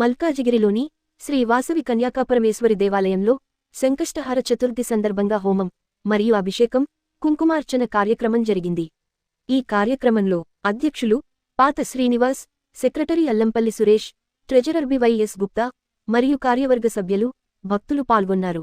మల్కాజిగిరిలోని శ్రీ వాసవి కన్యాకాపరమేశ్వరి దేవాలయంలో శంకష్టహార చతుర్థి సందర్భంగా హోమం మరియు అభిషేకం కుంకుమార్చన కార్యక్రమం జరిగింది. ఈ కార్యక్రమంలో అధ్యక్షులు Pata Srinivas secretary Allampalli Suresh treasurer BYS Gupta మరియు కార్యవర్గ సభ్యులు భక్తులు పాల్గొన్నారు.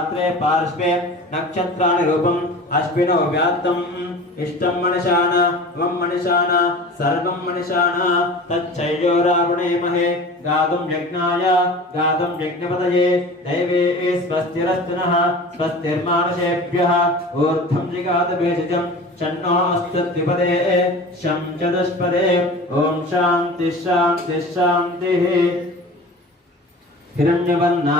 రాత్రే పార్శ్వే నక్షత్రాణి రూపం అశ్వినో వ్యాప్తం ఇష్టం మనిషాన వం మనిషాన సర్వం మనిషాన తచ్చైజోరావణేమహే గాతుం యజ్ఞాయ గాతుం యజ్ఞపతయే దైవే స్వస్తిరస్తు నః స్వస్తిర్మానుషేభ్యः ఊర్ధ్వం జిగాత భేషజం షన్నో అస్తద్విపదే శం చతుష్పదే ఓం శాంతి శాంతి శాంతి హిరణ్యవర్ణ